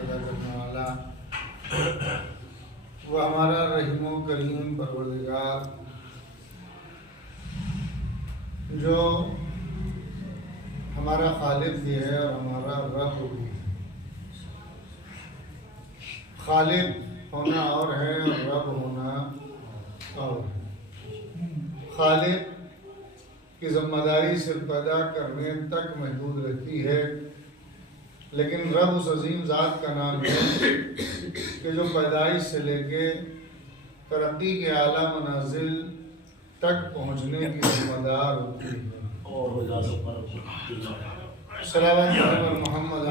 پیدا کرنے والا وہ ہمارا رحیم و کریم پروردگار جو ہمارا خالق بھی ہے اور ہمارا رب بھی ہے۔ خالق ہونا اور ہے اور رب ہونا اور ہے۔ خالق کی ذمہ داری صرف پیدا کرنے تک محدود رہتی ہے، لیکن رب اس عظیم ذات کا نام ہے کہ جو پیدائش سے لے کے ترقی کے اعلیٰ منازل تک پہنچنے کی ذمہ دار ہوتی ہے۔ صلوات محمد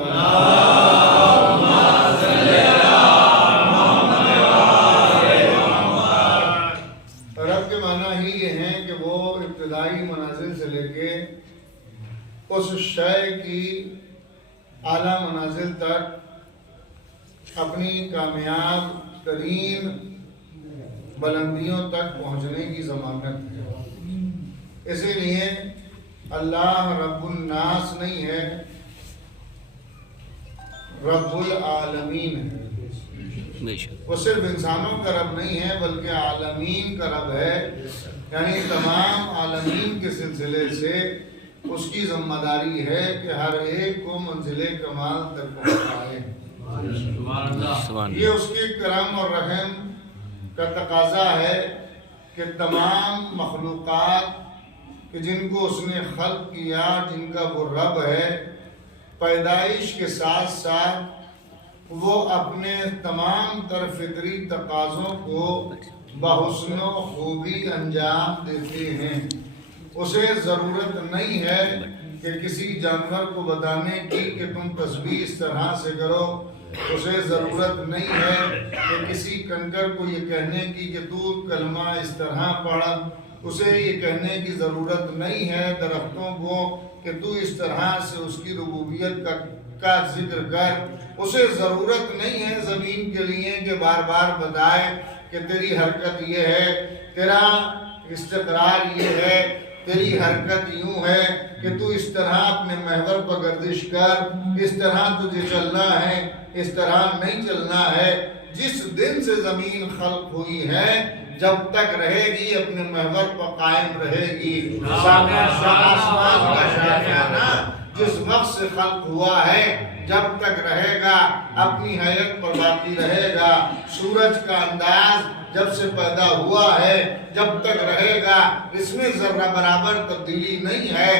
رب کے معنی ہی یہ ہیں کہ وہ ابتدائی منازل سے لے کے اس شے کی اعلیٰ منازل تک اپنی کامیاب ترین بلندیوں تک پہنچنے کی ضمانت ہے۔ اسی لیے اللہ رب الناس نہیں ہے، رب العالمین ہے۔ وہ صرف انسانوں کا رب نہیں ہے بلکہ عالمین کا رب ہے، یعنی تمام عالمین کے سلسلے سے اس کی ذمہ داری ہے کہ ہر ایک کو منزل کمال تک پہنچائے۔ یہ اس کے کرم اور رحم کا تقاضا ہے کہ تمام مخلوقات کہ جن کو اس نے خلق کیا، جن کا وہ رب ہے، پیدائش کے ساتھ ساتھ وہ اپنے تمام تر فطری تقاضوں کو بحسن و خوبی انجام دیتے ہیں۔ اسے ضرورت نہیں ہے کہ کسی جانور کو بتانے کی کہ تم تسبیح اس طرح سے کرو، اسے ضرورت نہیں ہے کہ کسی کنکر کو یہ کہنے کی کہ تو کلمہ اس طرح پڑھ، اسے یہ کہنے کی ضرورت نہیں ہے درختوں کو کہ تو اس طرح سے اس کی ربوبیت کا ذکر کر، اسے ضرورت نہیں ہے زمین کے لیے کہ بار بار بتائے کہ تیری حرکت یہ ہے، تیرا استقرار یہ ہے، تیری حرکت یوں ہے کہ تو اس طرح اپنے محور پر گردش کر، اس طرح تجھے چلنا ہے، اس طرح نہیں چلنا ہے۔ جس دن سے زمین خلق ہوئی ہے جب تک رہے گی اپنے محور پر قائم رہے گی۔ آسمان کا شاہجہاں جس وقت سے خلق ہوا ہے جب تک رہے گا اپنی حیت پر باقی رہے گا۔ سورج کا انداز جب سے پیدا ہوا ہے جب تک رہے گا، اس میں ذرہ برابر تبدیلی نہیں ہے،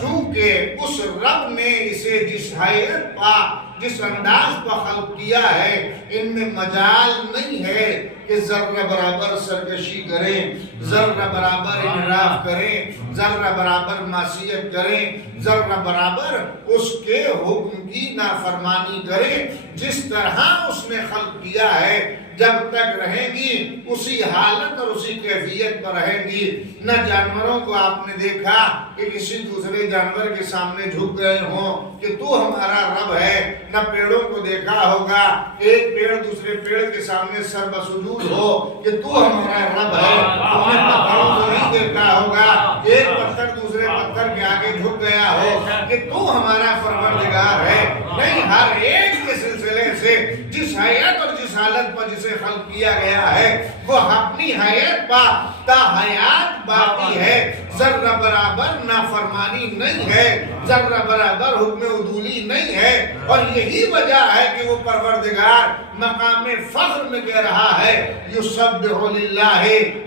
چونکہ اس رب نے اسے جس حیت پا جس انداز پر خلق کیا ہے ان میں مجال نہیں ہے کہ ذرہ برابر سرکشی کریں، ذرہ برابر انحراف کریں، ذرہ برابر معصیت کریں، ذرہ برابر اس کے حکم کی نافرمانی کریں۔ جس طرح اس نے خلق کیا ہے جب تک رہیں گی اسی حالت اور اسی کیفیت پر رہیں گی۔ نہ جانوروں کو آپ نے دیکھا کہ کسی دوسرے جانور کے سامنے جھک گئے ہوں کہ تو ہمارا رب ہے، نہ پیڑوں کو دیکھا ہوگا ایک پیڑ دوسرے پیڑ کے سامنے سر بسجود ہو کہ تو ہمارا رب ہے۔ تم نے پتھروں کو نہیں دیکھا ہوگا ایک پتھر دوسرے پتھر کے آگے جھک گیا ہو کہ تو ہمارا پروردگار ہے۔ نہیں، ہر ایک کے سلسلے سے جس حیات اور جس حالت پر جسے خلق کیا گیا ہے وہ اپنی حیات پا تا حیات باقی ہے، ذرہ برابر نافرمانی نہیں ہے، ذرہ برابر حکم عدولی نہیں ہے۔ اور یہی وجہ ہے کہ وہ پروردگار مقام فخر میں کہہ رہا ہے یسبح للہ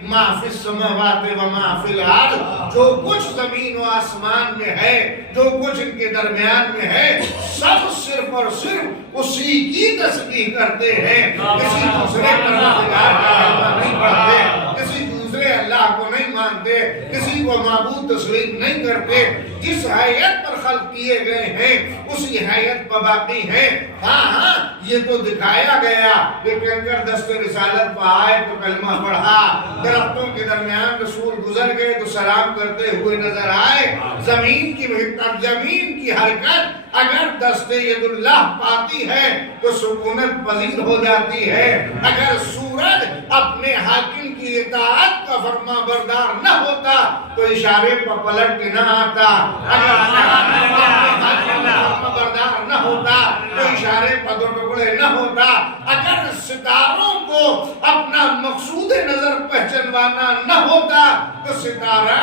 ما فی السماوات و ما فی الارض، جو کچھ زمین و آسمان میں ہے، جو کچھ ان کے درمیان میں ہے، سب صرف اور صرف اسی کی تسبیح کرتے ہیں، کسی دوسرے پروردگار کا کلمہ نہیں پڑھتے، کسی دوسرے اللہ کو نہیں مانتے، کسی کو معبود تسلیم نہیں کرتے۔ جس حیت پر خلق کیے گئے ہیں اسی حیت پر باقی ہیں۔ ہاں یہ تو دکھایا گیا کہ کنکر دست رسالت پر آئے تو کلمہ پڑھا، درختوں کے درمیان رسول گزر گئے تو سلام کرتے ہوئے نظر آئے۔ زمین کی حرکت اگر دست ید اللہ پاتی ہے تو سکونت پذیر ہو جاتی ہے۔ اگر سورج اپنے حاکم کی کی اطاعت کا فرما بردار نہ ہوتا تو اشارے پر پلٹ کے نہ آتا، اگر فرما بردار نہ ہوتا تو اشارے پر دو ٹکڑے نہ ہوتا، اگر ستاروں کو اپنا مقصود نظر پہچانوانا نہ ہوتا تو ستارہ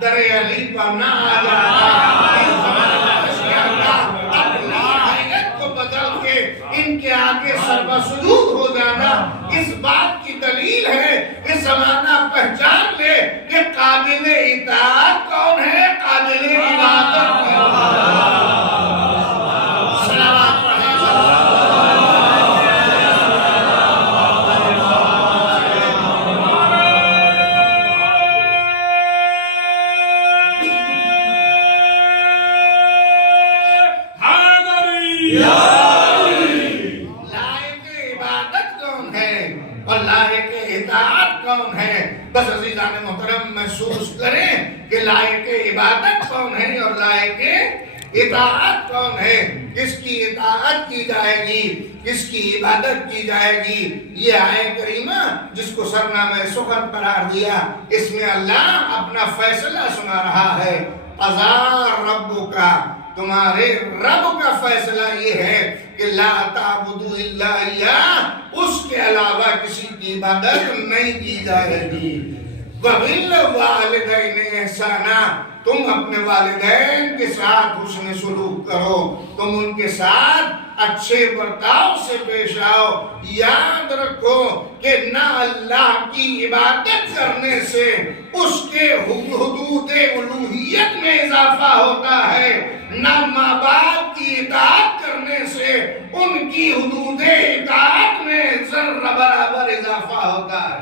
در علی پر نہ آ جاتا۔ ان کے آگے سربہ سجود ہو جانا اس بات کی دلیل ہے کہ زمانہ پہچان لے کہ قابل اطاعت کون ہے، قابل عبادت کون ہے۔ صلوات پڑھیں۔ کون ہے؟ بس عزیزان محترم محسوس کریں کہ لائق عبادت کون ہے اور لائق اطاعت کون ہے، کس کی اطاعت کی جائے گی، کس کی عبادت کی جائے گی۔ یہ آیت کریمہ جس کو سرنامہ سخن قرار دیا، اس میں اللہ اپنا فیصلہ سنا رہا ہے۔ قضا ربک، تمہارے رب کا فیصلہ یہ ہے کہ لا تعبدوا الا اياه، اس کے علاوہ کسی کی عبادت نہیں کی جائے گی۔ وَبِالْوَالِدَيْنِ إِحْسَانًا، تم اپنے والدین کے ساتھ حسن سلوک کرو، تم ان کے ساتھ اچھے برتاؤ سے پیش آؤ۔ یاد رکھو کہ نہ اللہ کی عبادت کرنے سے اس کے حدود الوہیت میں اضافہ ہوتا ہے، نہ ماں باپ کی اطاعت کرنے سے ان کی حدود اطاعت میں ذرہ برابر اضافہ ہوتا ہے۔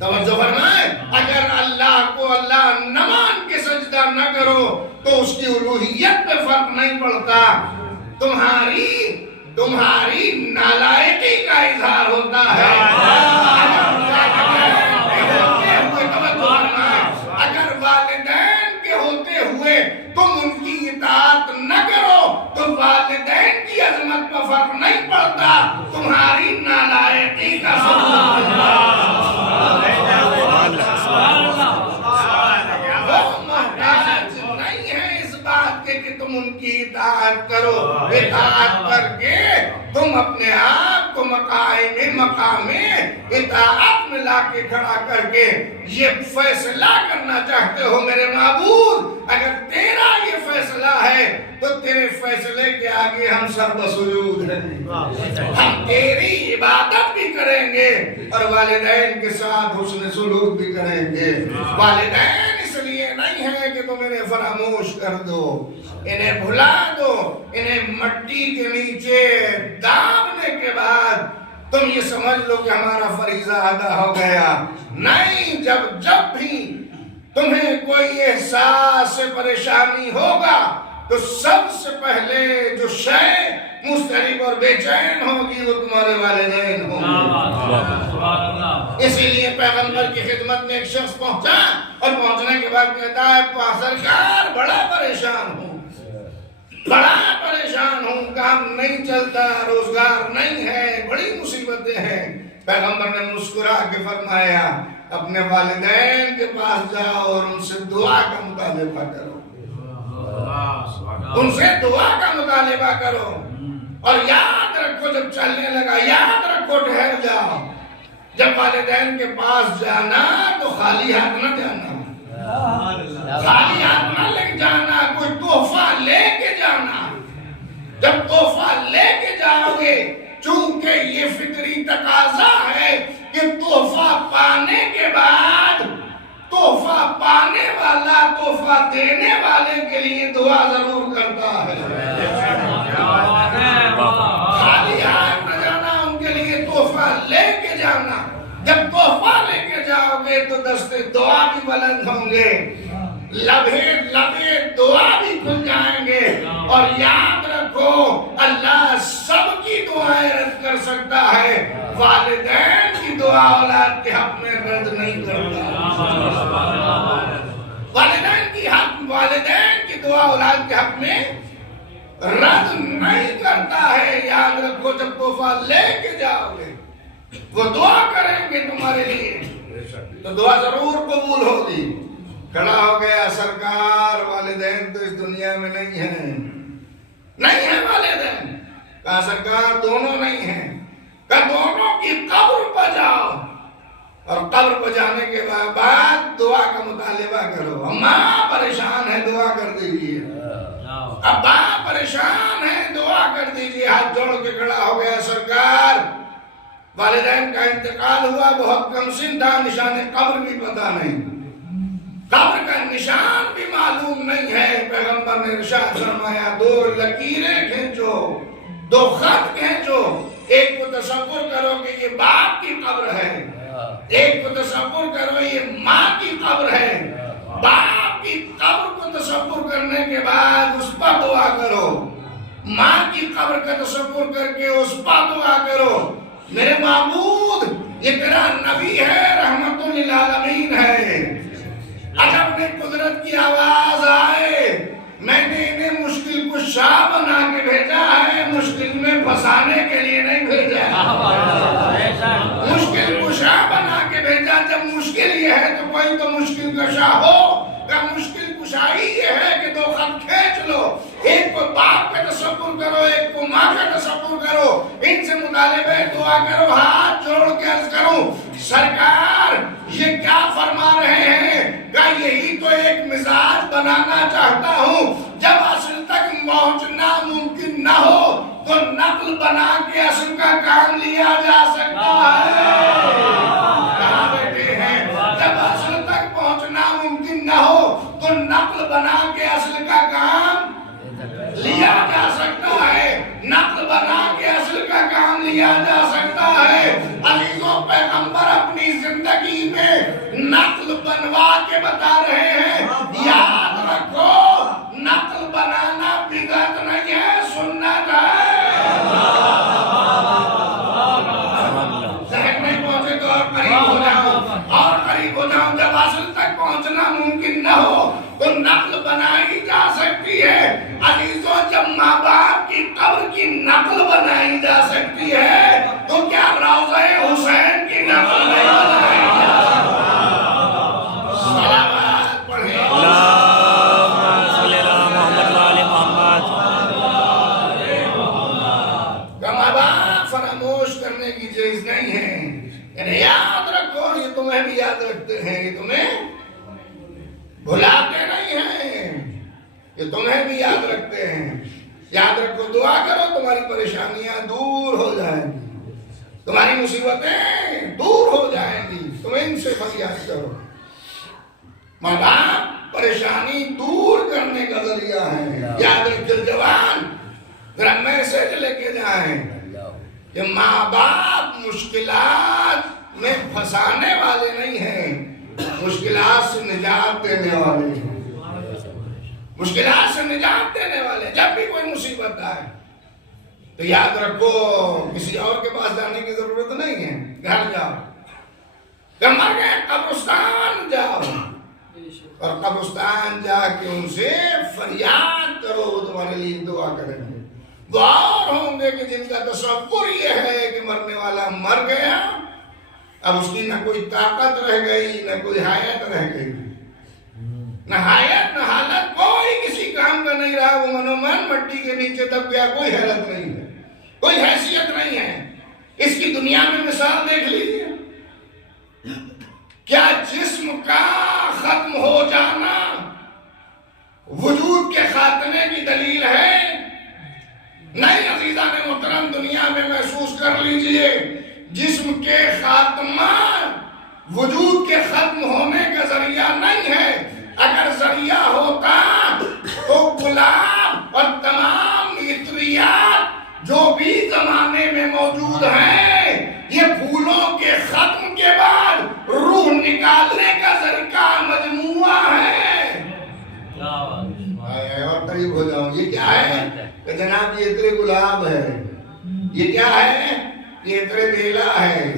توجہ فرمائیں، اگر اللہ کو اللہ نہ مان کے سجدہ نہ کرو تو اس کی الوہیت میں فرق نہیں پڑتا، تمہاری نالائقی کا اظہار ہوتا ہے۔ اگر والدین کے ہوتے ہوئے تم ان کی اطاعت نہ کرو تو والدین کی عظمت پر فرق نہیں پڑتا، تمہاری نالائقی کا ثبوت کہ تم ان کی اطاعت کرو۔ اطاعت کر کے تم اپنے آپ کو مقام اطاعت میں لا کے کھڑا کر کے یہ فیصلہ کرنا چاہتے ہو، میرے معبود اگر تیرا یہ فیصلہ ہے تو تیرے فیصلے کے آگے ہم سر بسجود ہیں، ہم تیری عبادت بھی کریں گے اور والدین کے ساتھ حسن سلوک بھی کریں گے۔ والدین اس لیے نہیں ہے کہ تم انہیں فراموش کر دو، انہیں بھلا دو، انہیں مٹی کے نیچے دابنے کے بعد تم یہ سمجھ لو کہ ہمارا فریضہ ادا ہو گیا۔ نہیں، جب بھی تمہیں کوئی احساس سے پریشانی ہوگا تو سب سے پہلے جو شے مضطرب اور بے چین ہوگی وہ تمہارے والدین ہوں گے۔ اسی لیے پیغمبر کی خدمت میں ایک شخص پہنچا اور پہنچنے کے بعد کہتا ہے سرکار بڑا پریشان ہوں، کام نہیں چلتا، روزگار نہیں ہے، بڑی مصیبتیں ہیں۔ پیغمبر نے مسکرا کے فرمایا اپنے والدین کے پاس جاؤ اور ان سے دعا کا مطالبہ کرو، ان سے دعا کا مطالبہ کرو، اور یاد رکھو جب چلنے لگا یاد رکھو ٹھہر جاؤ، جب والدین کے پاس جانا تو خالی ہاتھ نہ جانا، خالی ہاتھ نہ لے جانا، کوئی تحفہ لے کے جانا۔ جب تحفہ لے کے جاؤ گے، چونکہ یہ فطری تقاضا ہے کہ تحفہ پانے کے بعد تحفہ پانے والا تحفہ دینے والے کے لیے دعا ضرور کرتا ہے۔ خالی ہاتھ نہ جانا، ان کے لیے تحفہ لے کے جانا۔ جب تحفہ لے کے جاؤ گے تو دستے دعا بھی بلند ہوں گے، لبے دعا بھی کھل جائیں گے، اور یاد رکھو اللہ سب کی دعائیں رد کر سکتا ہے، والدین کی دعا اولاد کے حق میں رد نہیں کرتا۔ والدین کی دعا اولاد کے حق میں رد نہیں کرتا ہے۔ یاد رکھو جب تحفہ لے کے جاؤ گے وہ دعا کریں گے تمہارے لیے تو دعا ضرور قبول ہوگی. کھڑا ہو گیا سرکار والدین تو اس دنیا میں نہیں ہیں. نہیں ہیں والدین. کہا سرکار دونوں نہیں ہیں. کہا دونوں کی قبر پہ جاؤ اور قبر پہ جانے کے بعد دعا کا مطالبہ کرو. اماں پریشان ہے دعا کر دیجیے. ابا پریشان ہے دعا کر دیجیے. ہاتھ جوڑ کے کھڑا ہو گیا سرکار والدین کا انتقال ہوا بہت کم سن تھا. نشان قبر بھی پتہ نہیں. قبر کا نشان بھی معلوم نہیں ہے. پیغمبر نے ارشاد فرمایا 2 لکیریں کھینچو 2 خط کھینچو. ایک کو تصور کرو کہ یہ باپ کی قبر ہے. ایک کو تصور کرو یہ ماں کی قبر ہے. باپ کی قبر کو تصور کرنے کے بعد اس پر دعا کرو. ماں کی قبر کا تصور کر کے اس پر دعا کرو. میرے معبود یہ تیرا نبی ہے رحمت للعالمین ہے. عجب نے قدرت کی آواز آئے میں نے انہیں مشکل کشا بنا کے بھیجا ہے. مشکل میں پھنسانے کے لیے نہیں بھیجا. مشکل کشا بنا کے بھیجا. جب مشکل یہ ہے تو کوئی تو مشکل کشا ہو. کہ مشکل کشائی یہ ہے کہ 2 خط کھینچ لو. ایک کو باپ کا تصور کرو ایک کو ماں کا تصور کرو. ان سے مطالبہ دعا کرو. ہاتھ جوڑ کے عرض کروں سرکار یہ کیا فرما رہے ہیں؟ کہ یہی تو ایک مزاج بنانا چاہتا ہوں. جب اصل تک پہنچنا ممکن نہ ہو تو نقل بنا کے اصل کا کام لیا جا سکتا ہے. کہاں بیٹھے ہیں؟ جب اصل تک پہنچنا ممکن نہ ہو تو نقل بنا کے اصل کا کام لیا جا سکتا ہے. نقل بنا کے اصل کا کام لیا جا سکتا ہے. عزیزوں پیغمبر اپنی زندگی میں نقل بنوا کے بتا رہے ہیں. یاد رکھو نقل بنانا بدعت نہیں ہے سنت ہے. ذہن نہیں پہنچے تو اور قریب ہو جاؤ اور قریب ہو جاؤ. جب اصل تک پہنچنا ممکن نہ ہو تو نقل بنائی جا سکتی ہے. عزیزوں جب ماں باپ کی قبر کی نقل بنائی جا سکتی ہے تو کیا روضہ حسین کی نقل نہیں بنائی جا سکتی؟ صلوات پڑھیں. اللہم صلی علی محمد و آل محمد. ماں باپ فراموش کرنے کی چیز نہیں ہے. یعنی یاد رکھو یہ تمہیں بھی یاد رکھتے ہیں. یہ تمہیں بھلاتے نہیں ہیں. یہ تمہیں بھی یاد رکھتے ہیں. یاد رکھو دعا کرو تمہاری پریشانیاں دور ہو جائیں گی. تمہاری مصیبتیں دور ہو جائیں گی. تم ان سے فریاد کرو. ماں باپ پریشانی دور کرنے کا ذریعہ ہے. یاد رکھو جوان ذرا میسج لے کے جائیں کہ ماں باپ مشکلات میں پھنسانے والے نہیں ہیں. مشکلات سے نجات دینے والے ہیں. مشکلات سے نجات دینے والے. جب بھی کوئی مصیبت آئے تو یاد رکھو کسی اور کے پاس جانے کی ضرورت نہیں ہے. گھر جاؤ. جب مر گئے قبرستان جاؤ اور قبرستان جا کے ان سے فریاد کرو. وہ تمہارے لیے دعا کریں گے. دعا ہوں گے کہ جن کا تصور یہ ہے کہ مرنے والا مر گیا اب اس کی نہ کوئی طاقت رہ گئی نہ کوئی حیات رہ گئی. نہ حیات نہ حالت کوئی کسی کام کا نہیں رہا. وہ منومن مٹی کے نیچے دب گیا. کوئی حیرت نہیں ہے. کوئی حیثیت نہیں ہے. اس کی دنیا میں مثال دیکھ لیجیے. کیا جسم کا ختم ہو جانا وجود کے خاتمے کی دلیل ہے؟ نہیں عزیزان محترم. دنیا میں محسوس کر لیجئے جسم کے خاتمہ وجود کے ختم ہونے کا ذریعہ نہیں ہے. اگر ذریعہ ہوتا تو گلاب اور تمام عطریات جو بھی زمانے میں موجود ہیں یہ پھولوں کے ختم کے بعد روح نکالنے کا ذریعہ مجموعہ ہے. اور قریب ہو جاؤں. یہ کیا ہے کہ جناب یہ عطر گلاب ہے. یہ کیا ہے؟ یہ عطر بیلا ہے.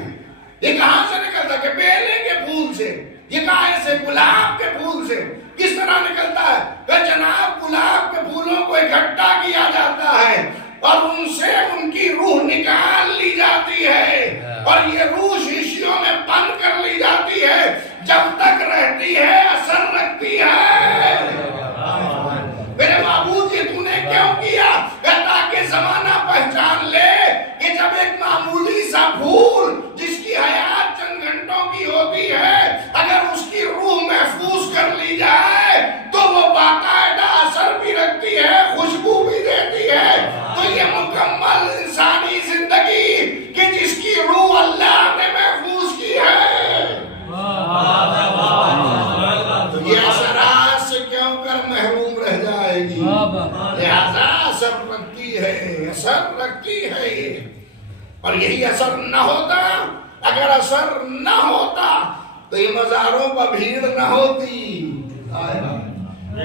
یہ کہاں سے نکلتا کہ بیلے کے پھول سے. یہ کہاں سے؟ گلاب کے پھول سے. کس طرح نکلتا ہے کہ جناب گلاب کے پھولوں کو اکٹھا کیا جاتا ہے اور ان سے ان کی روح نکال لی جاتی ہے. اور یہ روح شیشیوں میں بند کر لی جاتی ہے، جب تک رہتی ہے اثر رکھتی ہے۔ میرے معبود یہ تو نے کیوں کیا؟ تاکہ زمانہ پہچان لے کہ جب ایک معمولی سا پھول جس کی حیات چند گھنٹوں کی ہوتی ہے، اگر اس کی روح محفوظ کر لی جائے تو وہ باقاعدہ اثر بھی رکھتی ہے، خوشبو بھی دیتی ہے۔ تو یہ مکمل انسانی زندگی کہ جس کی روح اللہ نے محفوظ کی ہے، تو یہ اثرات سے کیوں کر محروم رہ جائے گی؟ لہذا اثر رکھتی ہے، اثر رکھتی ہے یہ۔ اور یہی اثر نہ ہوتا، اگر اثر نہ ہوتا تو یہ مزاروں پر بھیڑ نہ ہوتی،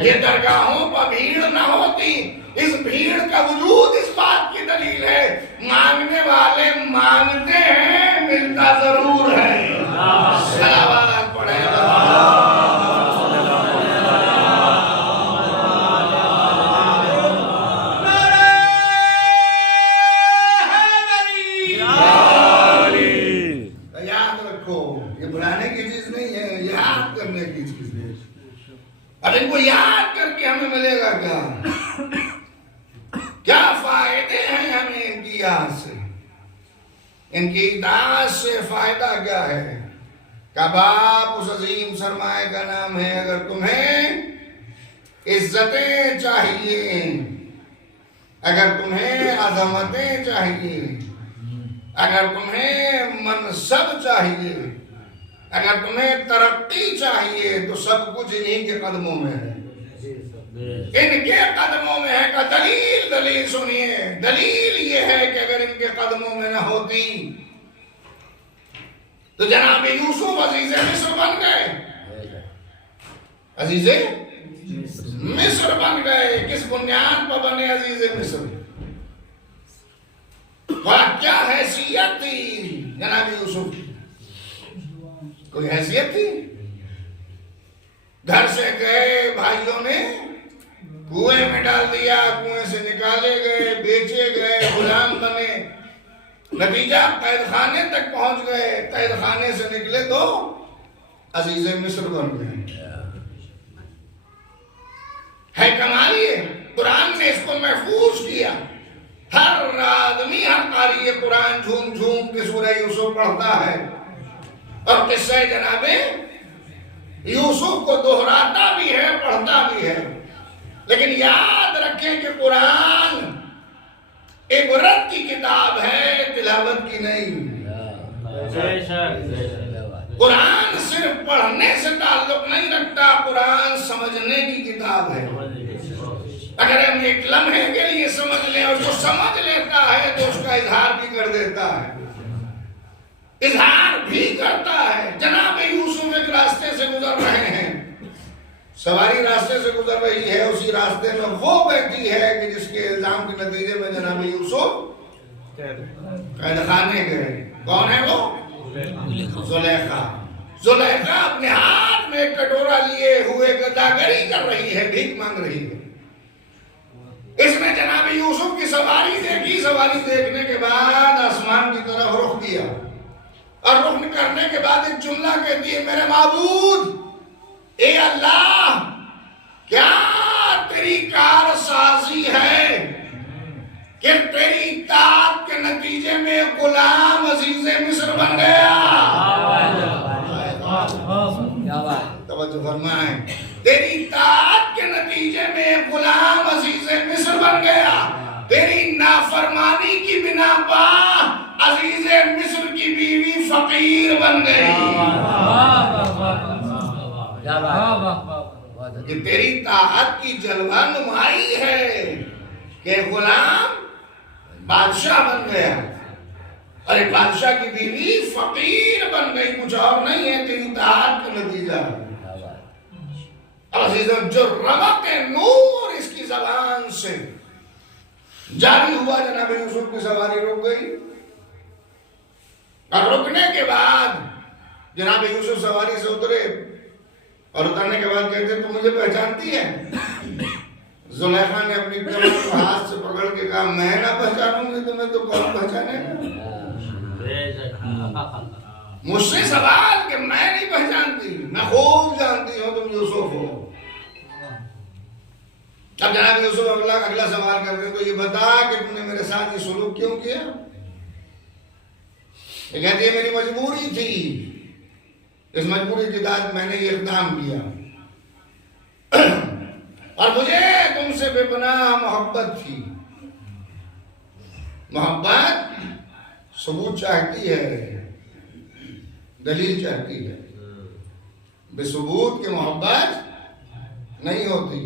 یہ درگاہوں پر بھیڑ نہ ہوتی۔ اس بھیڑ کا وجود اس بات کی دلیل ہے، مانگنے والے مانگتے ہیں، ملتا ضرور ہے۔ صلوات پڑھیں۔ یاد رکھو، یہ بلانے کی چیز نہیں ہے، یاد کرنے کی چیز ہے۔ اب ان کو یاد کر کے ہمیں ملے گا کیا؟ کیا فائدے ہیں ہمیں ان کی یاد سے؟ ان کی اطاعت سے فائدہ کیا ہے؟ کباب اس عظیم سرمایہ کا نام ہے۔ اگر تمہیں عزتیں چاہیے، اگر تمہیں عظمتیں چاہیے، اگر تمہیں منصب چاہیے، اگر تمہیں ترقی چاہیے، تو سب کچھ انہی کے قدموں میں ہے، ان کے قدموں میں ہے۔ کہ دلیل سنیے، دلیل یہ ہے کہ اگر ان کے قدموں میں نہ ہوتی تو جناب یوسف عزیز مصر بن گئے، عزیز مصر بن گئے۔ کس بنیاد پر بنے عزیز مصر؟ کیا حیثیت تھی جناب یوسف کی؟ کوئی حیثیت تھی؟ گھر سے گئے، بھائیوں نے کنویں میں ڈال دیا، کنویں سے نکالے گئے، بیچے گئے، غلام بنے، نتیجہ قید خانے تک پہنچ گئے۔ قید خانے سے نکلے تو عزیز مصر بن گئے۔ ہے کمال یہ، قرآن نے اس کو محفوظ کیا۔ ہر آدمی، ہر قاری قرآن جھوم جھوم کے سورہ یوسف پڑھتا ہے اور قصہ جناب یوسف کو دہراتا بھی ہے، پڑھتا بھی ہے۔ لیکن یاد رکھیں کہ قرآن عبرت کی کتاب ہے، تلاوت کی نہیں۔ قرآن صرف پڑھنے سے تعلق نہیں رکھتا، قرآن سمجھنے کی کتاب ہے۔ اگر ہم ایک لمحے کے لیے سمجھ لیں اور جو سمجھ لیتا ہے تو اس کا اظہار بھی کر دیتا ہے، اظہار بھی کرتا ہے۔ جناب یوسف ایک راستے سے گزر رہے ہیں، سواری راستے سے گزر رہی ہے، اسی راستے میں وہ بیٹھی ہے کہ جس کے الزام کے نتیجے میں جناب یوسف قید خانے گئے۔ کون ہے وہ؟ زلیخا۔ زلیخا اپنے ہاتھ میں ایک کٹورا لیے ہوئے گداگری کر رہی ہے، بھیک مانگ رہی ہے۔ اس نے جناب یوسف کی سواری دیکھی، سواری دیکھنے کے بعد آسمان کی طرف رخ کیا اور رخ کرنے کے بعد ایک جملہ کہتی ہے، میرے معبود، اے اللہ، کیا تیری کار سازی ہے کہ تیری اطاعت کے نتیجے میں غلام عزیز مصر بن گیا؟ توجہ فرمائیں، تیری اطاعت کے نتیجے میں غلام عزیز مصر بن گیا، تیری نافرمانی کی بنا پر عزیز مصر کی بیوی فقیر بن گئی۔ یہ تیری طاعت کی جلوہ نمائی ہے کہ غلام بادشاہ بن گیا اور ایک بادشاہ کی بیوی فقیر بن گئی، کچھ اور نہیں ہے، تیری طاعت کا نتیجہ۔ عزیزاں، جو رمق نور اس کی زبان سے جاری ہوا، جناب یوسف کی سواری رک گئی اور رکنے کے بعد جناب یوسف سواری سے اترے اور اترنے کے بعد کہتے تم مجھے پہچانتی ہے؟ زلیخا نے اپنی کمر کو ہاتھ سے پکڑ کے کہا میں نہ پہچانوں گی تمہیں تو کون پہچانے گا؟ مجھ سے سوال کہ میں نہیں پہچانتی، میں خوب جانتی ہوں تم یوسف ہو۔ اب جناب یوسف اگلا سوال کرتے ہیں، تو یہ بتا کہ تم نے میرے ساتھ یہ سلوک کیوں کیا؟ یہ کہتی ہے میری مجبوری تھی، اس مجبوری کے بعد میں نے یہ اقدام کیا، اور مجھے تم سے بے پناہ محبت تھی۔ محبت ثبوت چاہتی ہے، دلیل چاہتی ہے، بے ثبوت کی محبت نہیں ہوتی۔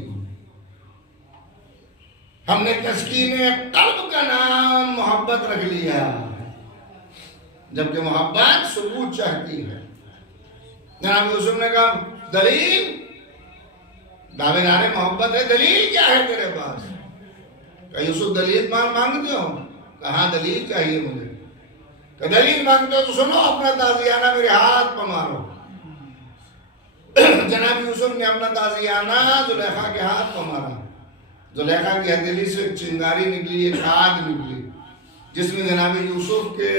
ہم نے تسکین قلب کا نام محبت رکھ لیا، جبکہ محبت ثبوت چاہتی ہے۔ جناب یوسف نے کہا دلیل، دعوے دار محبت ہے، دلیل کیا ہے تیرے پاس؟ کہا یوسف دلیل مانگتے ہو؟ کہاں دلیل چاہیے مجھے۔ کہ دلیل مانگتے ہو تو سنو، اپنا تازیانہ میرے ہاتھ پہ مارو۔ جناب یوسف نے اپنا تازیانہ زلیخا کے ہاتھ پہ مارا۔ زلیخا کی ہتھیلی سے ایک چنگاری نکلی، ایک آگ نکلی، جس میں جناب یوسف کے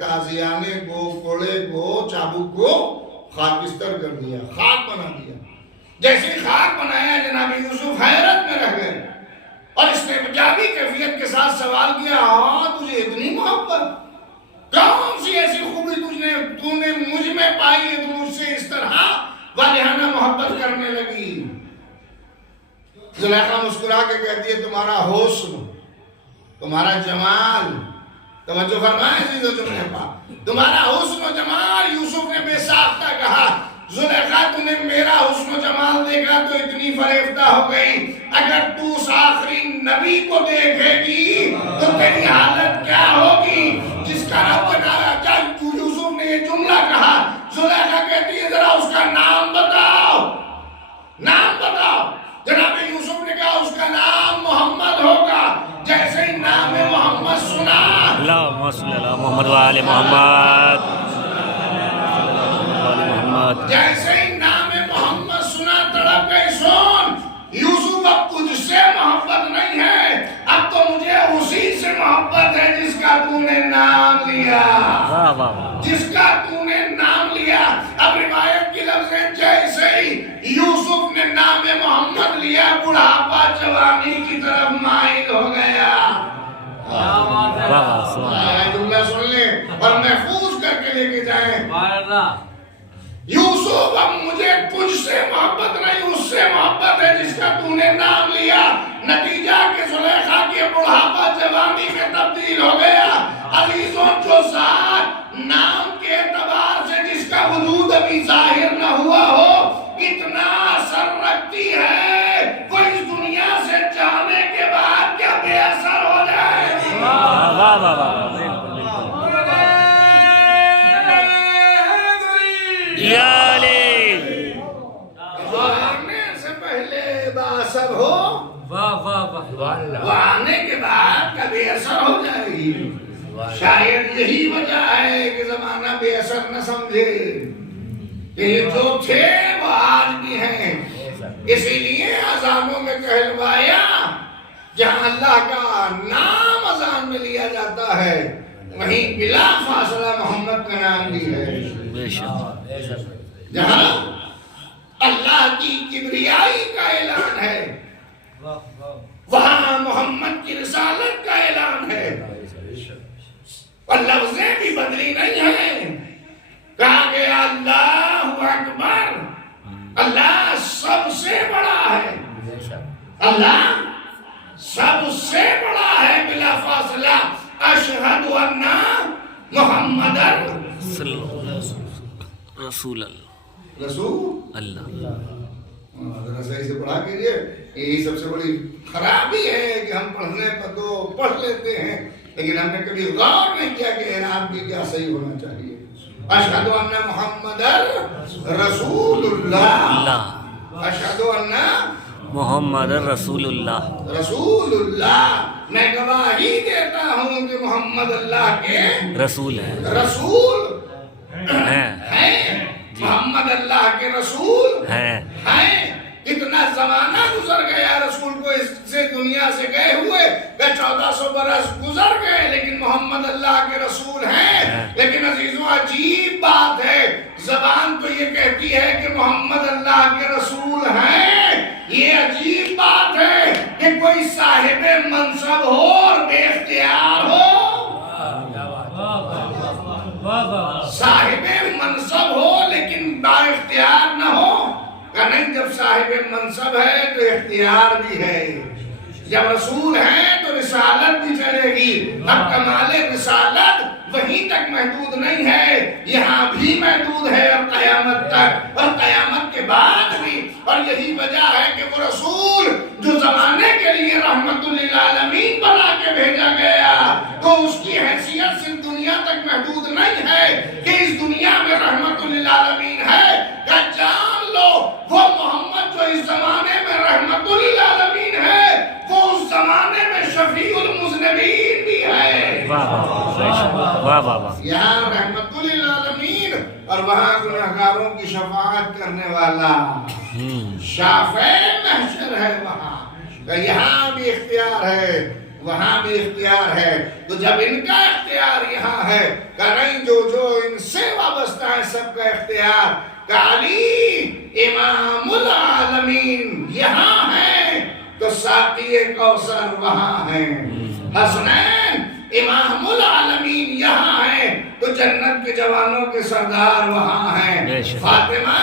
تازیانے کو، کوڑے کو، چابک کو خاکستر کر دیا، خاک بنا دیا۔ جیسے خاک بنایا جناب یوسف حیرت میں رہ گئے، اور اس نے مجابی کیفیت کے ساتھ سوال کیا، ہاں تجھے اتنی محبت، کون سی ایسی خوبی تو نے مجھ میں پائی ہے، تو مجھ سے اس طرح والہانہ محبت کرنے لگی؟ زلیخا مسکرا کے کہتی ہے تمہارا حسن، تمہارا جمال، توجہ فرمائیں عزیز و جملے پاک، تمہارا حسن و جمال۔ یوسف نے بے ساختہ کہا زلیخا تو نے میرا حسن و جمال دیکھا تو اتنی فریفتہ ہو گئی، اگر تو اس آخری نبی کو دیکھے گی تو تیری حالت کیا ہوگی؟ جس کا رب بنایا جب یوسف نے یہ جملہ کہا، زلیخا کہتی ہے ذرا اس کا نام بتاؤ، نام بتاؤ۔ جناب یوسف نے کہا اس کا نام محمد ہوگا۔ جیسے ہی نام محمد سنا، اللہم صلی اللہ محمد وآل محمد، جیسے ہی نام محمد سنا تڑپ گئی سون، یوسف اب تجھ سے محبت نہیں ہے، اب تو مجھے اسی سے محبت ہے جس کا تو نے نام لیا، جس کا تو نے نام لیا۔ اب روایت کی لفظ ہے جیسے ہی یوسف نے نام محمد لیا، بڑھاپا جوانی کی طرف مائل ہو گیا۔ جملہ سن لیں اور محفوظ کر کے لے کے جائیں۔ یوسف اب مجھے تجھ سے محبت نہیں، اس سے محبت ہے جس کا تو نے نام لیا۔ نتیجہ کہ زلیخا کی بڑھاپا جوانی میں تبدیل ہو گیا۔ عزیزوں، جو ذات نام کے اعتبار سے جس کا وجود ابھی ظاہر نہ ہوا ہو اتنا اثر رکھتی ہے، وہ اس دنیا سے جانے کے بعد کیا بے اثر ہو جائے گی؟ آنے سے پہلے با اثر ہو، وہ آنے کے بعد کا بے اثر ہو جائے گی۔ شاید یہی وجہ ہے کہ زمانہ بے اثر نہ سمجھے کہ یہ جو تھے وہ آج بھی ہیں۔ اسی لیے اذانوں میں کہلوایا، جہاں اللہ کا نام اذان میں لیا جاتا ہے وہیں بلا فاصلہ محمد کا نام بھی ہے۔ جہاں اللہ کی کبریائی کا اعلان ہے وہاں محمد کی رسالت کا اعلان ہے، اور لفظیں بھی بدلی نہیں ہیں۔ کہا گیا اللہ اکبر، اللہ سب سے بڑا ہے، اللہ سب سے بڑا ہے بلا فاصلہ۔ اشہد ان محمد رسول اللہ، ذرا صحیح سے پڑھا کیجئے۔ یہی سب سے بڑی خرابی ہے کہ ہم پڑھنے پر تو پڑھ لیتے ہیں لیکن ہم نے کبھی غور نہیں کیا کہ اعراب بھی کیا صحیح ہونا چاہیے۔ اشہد ان محمد رسول اللہ، اشہد ان محمد رسول اللہ، رسول اللہ، میں گواہی دیتا ہوں کہ محمد اللہ کے رسول ہے، رسول ہیں، محمد اللہ کے رسول ہیں۔ اتنا زمانہ گزر گیا رسول کو اس سے دنیا سے گئے ہوئے، 1400 برس گزر گئے، لیکن محمد اللہ کے رسول ہیں۔ لیکن عزیزوں بات ہے، زبان تو یہ کہتی ہے کہ محمد اللہ کے رسول ہیں، یہ عجیب بات ہے کہ کوئی صاحب منصب ہو اور بے اختیار ہو، صاحب منصب ہو لیکن با اختیار نہ ہو۔ کہ نہیں، جب صاحب منصب ہے تو اختیار بھی ہے، جب رسول ہیں تو رسالت بھی چلے گی۔ اب کمال رسالت وہیں تک محدود نہیں ہے، یہاں بھی محدود ہے اور قیامت تک، اور قیامت کے بعد بھی۔ اور یہی وجہ ہے کہ وہ رسول جو زمانے کے لیے رحمت للعالمین بنا کے بھیجا گیا، تو اس کی حیثیت صرف دنیا تک محدود نہیں ہے کہ اس دنیا میں رحمت للعالمین ہے، کہ جان لو وہ محمد جو اس زمانے میں رحمت للعالمین ہے، وہ اس زمانے میں شفیع المذنبین بھی ہے۔ واہ واہ واہ، یہاں رحمت للعالمین اور وہاں گنہگاروں کی شفاعت کرنے والا شافع محشر ہے وہاں، کہ یہاں بھی اختیار ہے وہاں بھی اختیار ہے۔ تو جب ان کا اختیار یہاں ہے، کہ نہیں جو ان سے وابستہ ہے سب کا اختیار، کہ علی امام العالمین یہاں ہے تو ساقی کوثر وہاں ہے، حسنین امام العالمین یہاں ہے تو جنت کے جوانوں کے سردار وہاں ہیں، فاطمہ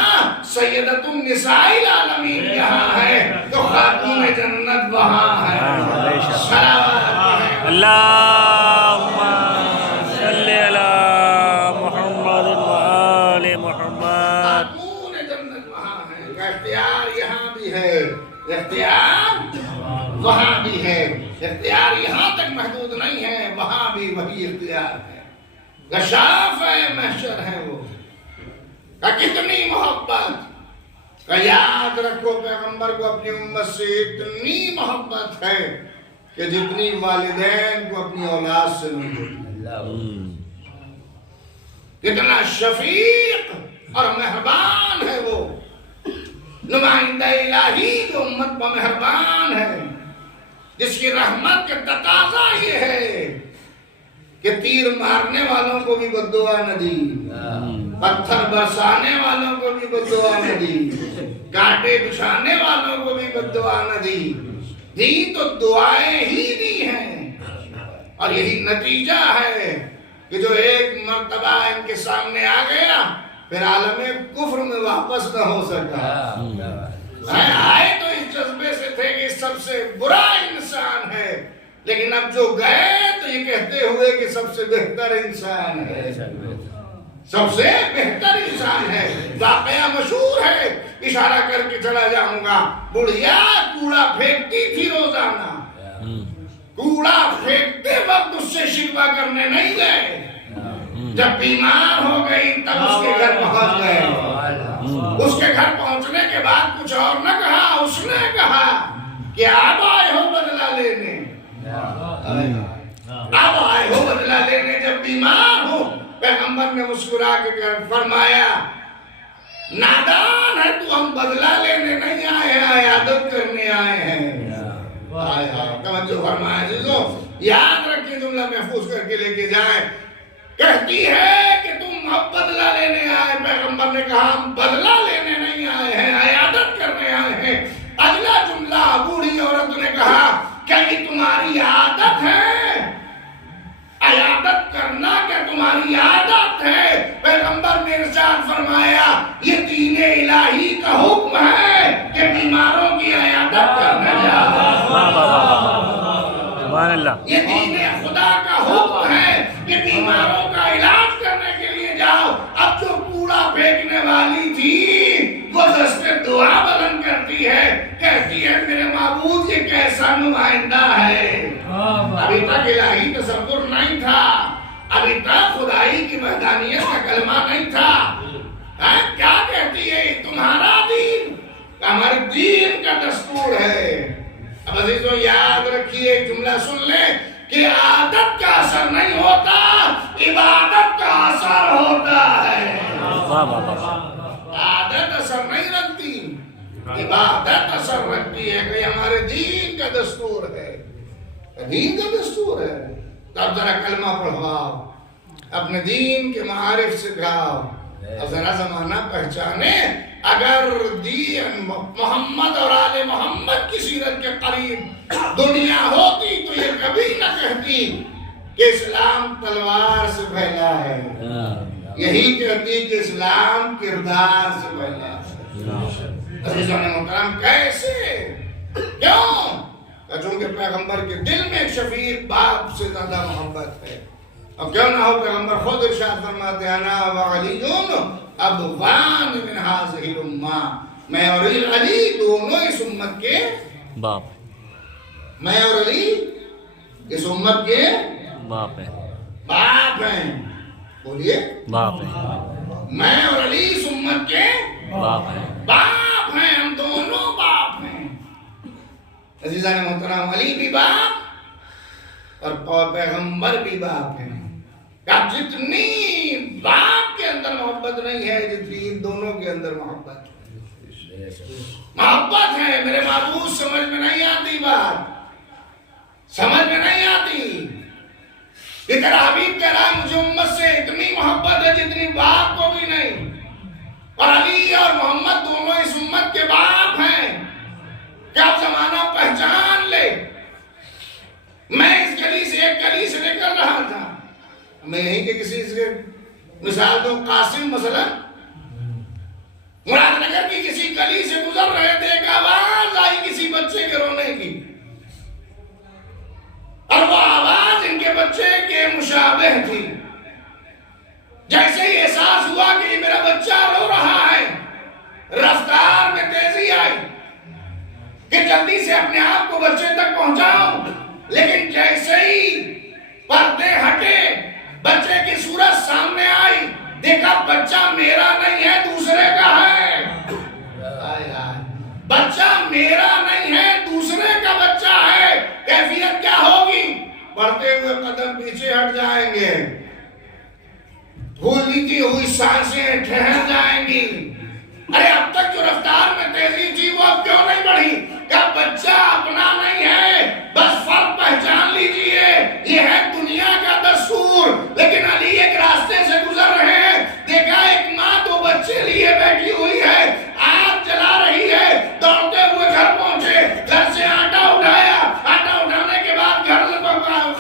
سیدۃ النساء العالمین یہاں ہے تو خاتون جنت وہاں ہے۔ اللہم صلی علی محمد وآل محمد۔ خاتون جنت وہاں ہے، کہ اختیار یہاں بھی ہے، اختیار وہاں بھی ہے، اختیار یہاں تک محدود نہیں ہے، وہاں بھی وہی اختیار ہے۔ گشاف محشر ہے وہ، کہ کتنی محبت، کہ یاد رکھو پیغمبر کو اپنی امت سے اتنی محبت ہے کہ جتنی والدین کو اپنی اولاد سے نہیں ہوتی۔ کتنا شفیق اور مہربان ہے وہ نمائندہ الہی جو امت پر مہربان ہے، جس کی رحمت کا تقاضا یہ ہے کہ تیر مارنے والوں کو بھی بددعا نہ دی، پتھر برسانے والوں کو بھی بددعا نہ دی، کانٹے بچھانے والوں کو بھی بددعا نہ دی، دی تو دعائیں ہی دی ہیں۔ اور یہی نتیجہ ہے کہ جو ایک مرتبہ ان کے سامنے آ گیا پھر عالم کفر میں واپس نہ ہو سکا۔ آئے تو اس جذبے سے تھے کہ سب سے برا انسان ہے، لیکن اب جو گئے تو یہ کہتے ہوئے کہ سب سے بہتر انسان ہے، سب سے بہتر انسان ہے۔ واقعہ مشہور ہے، اشارہ کر کے چلا جاؤں گا۔ بڑھیا کوڑا پھینکتی تھی روزانہ، کوڑا پھینکتے وقت اس سے شکوہ کرنے نہیں گئے، جب بیمار ہو گئی تب اس کے گھر پہنچ گئے۔ اس کے گھر پہنچنے کے بعد کچھ اور نہ کہا، اس نے کہا کہ اب آئے ہو بدلہ لینے، اب آئے ہو بدلہ لینے۔ جب بیمار ہو پیغمبر نے مسکرا کے فرمایا نادان ہے تو، ہم بدلہ لینے نہیں آئے ہیں، عیادت کرنے آئے ہیں۔ توجہ فرمائے عزیزو، یاد رکھیں، جملہ محفوظ کر کے لے کے جائیں۔ کہتی ہے کہ تم اب بدلہ لینے آئے، پیغمبر نے کہا ہم بدلہ لینے نہیں آئے ہیں، عیادت کرنے آئے ہیں۔ اگلا جملہ بوڑھی عورت نے کہا کیا یہ تمہاری عادت ہے؟ عیادت کرنا کیا تمہاری عادت ہے؟ پیغمبر نے ارشاد فرمایا یہ دین الہی کا حکم ہے کہ بیماروں کی عیادت کرنے جاؤ۔ سبحان اللہ، یہ دین خدا کا حکم ہے کہ بیماروں کا علاج کرنے کے لیے جاؤ۔ اب جو کوڑا پھینکنے والی تھی وہ دستے دعا بلند کرتی ہے، کہتی ہے میرے معبود یہ کیسا نمائندہ ہے۔ ابھی تک الہی تصور نہیں تھا، ابھی تک خدائی کی وحدانیت کا کلمہ نہیں تھا۔ کیا کہتی ہے تمہارا دین؟ ہمارے دین کا دستور ہے۔ اب عزیزو یاد رکھیے، ایک جملہ سن لیں کہ عادت کا اثر نہیں ہوتا، عبادت کا اثر ہوتا ہے۔ عادت اثر نہیں رکھتی، عبادت اثر رکھتی ہے، کہ ہمارے دین کا دستور ہے، دین کا دستور ہے۔ تو اب ذرا کلمہ پڑھواؤ، اپنے دین کے معارف سکھاؤ، اب ذرا زمانہ پہچانے، اگر دین محمد اور آل محمد کی سیرت کے قریب دنیا ہوتی تو یہ کبھی نہ کہتی کہ اسلام تلوار سے پھیلا ہے، یہی کہتی کہ اسلام کردار سے پھیلا ہے۔ عزیزان محترم، کیسے؟ کیوں؟ چونکہ پیغمبر کے دل میں ایک شفیق باپ سے زیادہ محبت ہے، اور کیوں نہ ہو، پیغمبر خود ارشاد فرماتے ہیں انا وعلی ابوان من هذه الامہ، میں اور علی دونوں اس امت کے باپ، میں اور علی اس امت کے باپ ہے، باپ ہیں، بولیے باپ ہے، میں اور علی اس امت کے باپ ہے، باپ ہیں، ہم دونوں باپ ہیں۔ عزیزان محترم، علی بھی باپ اور پیغمبر بھی باپ ہیں۔ اب جتنی باپ کے اندر محبت نہیں ہے، جتنی ان دونوں کے اندر محبت ہے، محبت ہے۔ میرے محبوب، سمجھ میں نہیں آتی بات، سمجھ میں نہیں آتی۔ یہ تیرا حبیب کہہ رہا ہے مجھے امت سے اتنی محبت ہے جتنی باپ کو بھی نہیں، اور علی اور محمد دونوں اس امت کے باپ ہیں۔ کیا آپ زمانہ پہچان لے؟ میں اس گلی سے ایک گلی سے نکل رہا تھا، میں یہیں کے کسی سے مثال دوں، قاسم مثلا مراد نگر کی کسی گلی سے گزر رہے تھے، ایک آواز آئی کسی بچے کے رونے کی، اور وہ آواز ان کے بچے کے مشابہ تھی۔ جیسے ہی احساس ہوا کہ یہ میرا بچہ رو رہا ہے، رفتار میں تیزی آئی کہ جلدی سے اپنے آپ کو بچے تک پہنچاؤں، لیکن جیسے ہی پردے ہٹے، بچے کی صورت سامنے آئی، دیکھا بچہ میرا نہیں ہے، دوسرے کا ہے۔ بچہ میرا نہیں ہے، دوسرے کا بچہ ہے۔ کیفیت کیا ہوگی؟ بڑھتے ہوئے قدم پیچھے ہٹ جائیں گے، بھولتی ہوئی سانسیں ٹھہر جائیں گی۔ ارے اب تک جو رفتار میں تیزی تھی وہ اب کیوں نہیں بڑھی؟ کیا بچہ اپنا نہیں ہے؟ بس فرق پہچان لیجئے، یہ ہے دنیا کا دستور۔ لیکن علی ایک راستے سے گزر رہے ہیں، دیکھا ایک ماں دو بچے لیے بیٹھی ہوئی ہے، آگ جلا رہی ہے، دوڑتے ہوئے گھر پہنچے، گھر سے آٹا اٹھایا، آٹا اٹھانے کے بعد گھر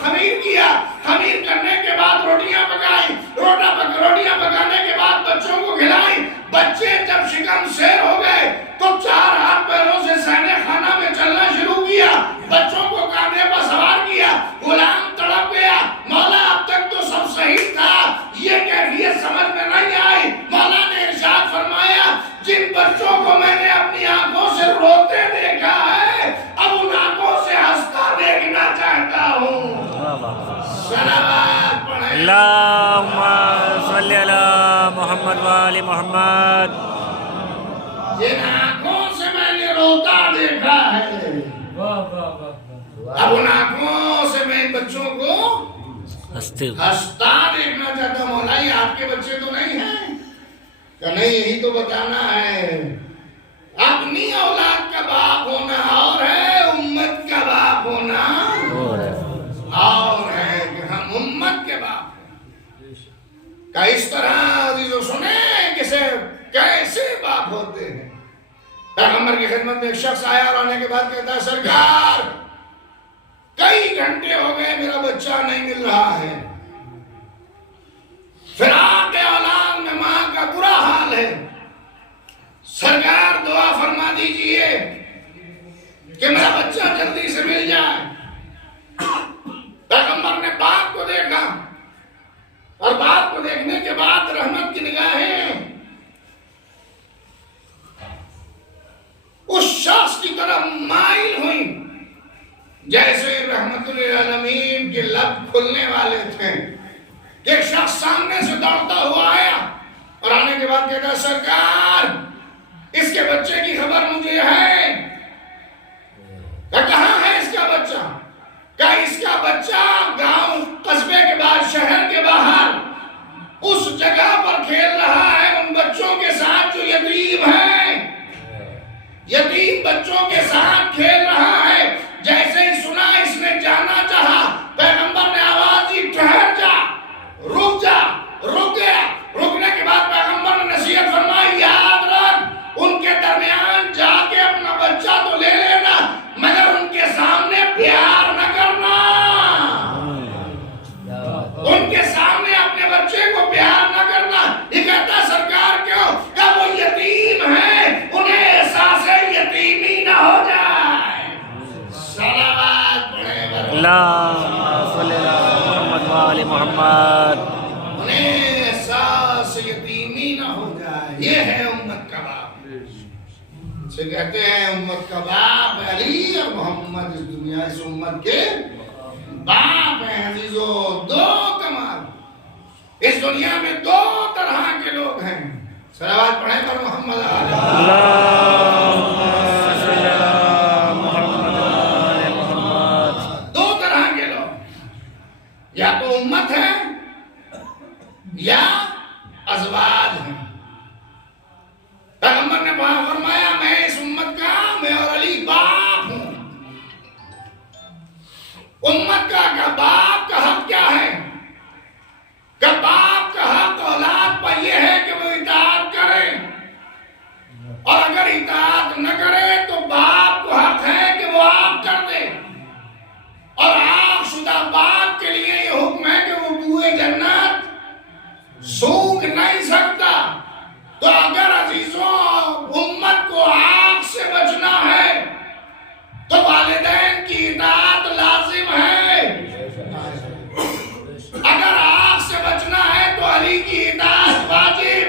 خمیر کیا، خمیر کرنے کے بعد روٹیاں پکائی، روٹیاں پکانے کے بعد بچوں کو کھلائی۔ بچے جب شکم سیر ہو گئے تو چار ہاتھ پیروں سے سہنے خانہ میں چلنا شروع کیا، بچوں کو کاندھے پر سوار کیا، غلام تڑپ گیا۔ مولا اب تک تو سب صحیح تھا، یہ کیفیت سمجھ میں نہیں آئی۔ مولا نے ارشاد فرمایا جن بچوں کو میں نے اپنی آنکھوں سے روتے دیکھا ہے، اب ان آنکھوں سے ہنستا دیکھنا چاہتا ہوں۔ صلوات پڑھیں۔ اللہم صلی علی محمد وآل محمد۔ جن آنکھوں سے میں نے روتا دیکھا ہے، اب ان آنکھوں سے میں ان بچوں کو ہنستا دیکھنا چاہتا ہوں۔ مولا یہ آپ کے بچے تو نہیں ہیں؟ کہ نہیں، یہی تو بتانا ہے۔ اپنی اولاد کا باپ ہونا اور ہے، امت کا باپ ہونا اور ہے، کہ ہم امت کے باپ ہیں۔ کہ اس طرح عزیزو سنیں کیسے باپ ہوتے ہیں۔ پیغمبر کی خدمت میں ایک شخص آیا اور آنے کے بعد کہتا ہے سرکار کئی گھنٹے ہو گئے میرا بچہ نہیں مل رہا ہے، فراق اولاد میں ماں کا برا حال ہے، سرکار دعا فرما دیجئے کہ میرا بچہ جلدی سے مل جائے۔ پیغمبر نے باپ کو دیکھا، اور باپ کو دیکھنے کے بعد رحمت کی نگاہیں اس شخص کی طرف مائل ہوئی جیسے رحمت للعالمین کے لب کھلنے والے تھے۔ ایک شخص سامنے سے دوڑتا ہوا آیا اور آنے کے بعد کہتا سرکار اس کے بچے کی خبر مجھے ہے۔ کہاں ہے اس کا بچہ؟ کہ اس کا بچہ گاؤں قصبے کے بعد شہر کے باہر اس جگہ پر کھیل رہا ہے ان بچوں کے ساتھ جو یتیم ہیں، یتیم بچوں کے ساتھ کھیل رہا ہے۔ جیسے ہی سنا اس نے جانا چاہا، پیغمبر نے آواز دی ٹھہر جا، رک جا، رک گیا۔ رکنے کے بعد پیغمبر آل محمد. انہیں احساس یتیمی نہ ہو جائے. یہ ہے امت کا باپ. سے کہتے ہیں امت کا باپ علی اور محمد اس دنیا اس امت کے باپ ہیں. عزیزو دو کمال اس دنیا میں دو طرح کے لوگ ہیں. صلوات پڑھیں پر محمد دو طرح کے لوگ یا تو امت ہے یا ازواج ہیں. پیغمبر نے فرمایا میں اس امت کا میں اور علی باپ ہوں. امت کا باپ کا حق کیا ہے؟ کہ باپ کا حق اولاد پر یہ ہے کہ وہ اطاعت کرے اور اگر اطاعت نہ کرے تو باپ کو حق ہے کہ وہ آپ کر دے. اور آپ شدہ باپ کے لیے یہ حکم ہے کہ وہ بوئے جنت سونگھ نہیں سکتا. تو اگر عزیزوں امت کو آگ سے بچنا ہے تو والدین کی اطاعت لازم ہے. اگر آگ سے بچنا ہے تو علی کی اطاعت واجب,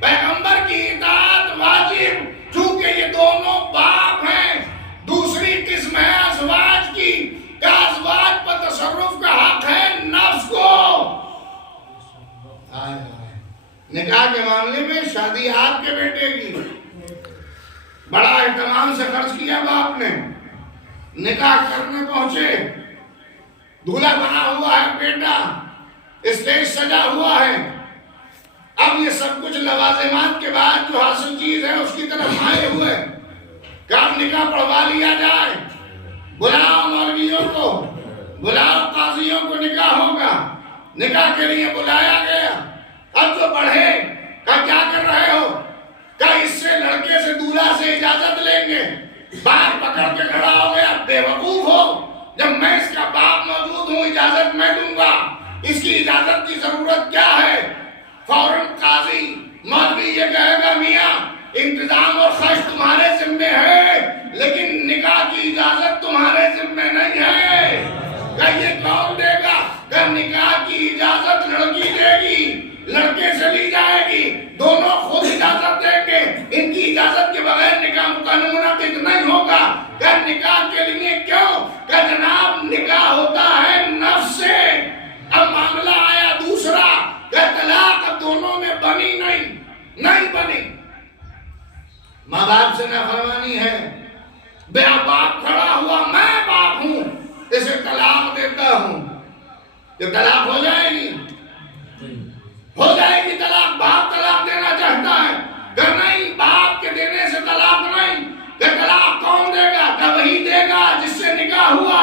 پیغمبر کی اطاعت واجب, چونکہ یہ دونوں باپ ہیں. دوسری قسم ہے ازواج کی کہ ازواج پر تصرف کا حق ہے نفس کو. نکاح کے معاملے میں شادی آپ کے بیٹے کی بڑا اہتمام سے خرچ کیا باپ نے. نکاح کرنے پہنچے, دولہا بنا ہوا ہے بیٹا, اسٹیج سجا ہوا ہے. اب یہ سب کچھ لوازمات کے بعد جو حاصل چیز ہے اس کی طرف آئے ہوئے کہ اب نکاح پڑھوا لیا جائے. بلاؤ مولویوں کو, بلاؤ قاضیوں کو, نکاح ہوگا. نکاح کے لیے بلایا گیا. اب جو پڑھے کہ کیا کر رہے ہو, کہ اس سے لڑکے سے دولہا سے اجازت لیں گے. باپ پکڑ کے کھڑا ہو گیا, بے وقوف ہو, جب میں اس کا باپ موجود ہوں اجازت میں دوں گا, اس کی اجازت کی ضرورت کیا ہے؟ فوراً قاضی مولوی یہ کہے گا میاں انتظام اور خرچ تمہارے ذمے ہے لیکن نکاح کی اجازت تمہارے ذمے نہیں ہے. کہ یہ کون دے گا؟ کہ نکاح کی اجازت لڑکی دے گی, لڑکے سے لی جائے گی, دونوں خود اجازت دیں گے. ان کی اجازت کے بغیر نکاح منعقد نہیں ہوگا. کہ نکاح کے لیے کیوں؟ کہ جناب نکاح ہوتا ہے نفس سے. اب معاملہ آیا دوسرا کہ طلاق اب دونوں میں بنی نہیں بنی. ماں باپ سے نافرمانی ہے, میرا باپ کھڑا ہوا, میں باپ ہوں, اسے طلاق دیتا ہوں. یہ طلاق ہو جائے گی, ہو جائے گی طلاق. باپ طلاق دینا چاہتا ہے کہ نہیں, باپ کے دینے سے طلاق نہیں. کہ طلاق کون دے گا؟ کہ وہی دے گا جس سے نکاح ہوا,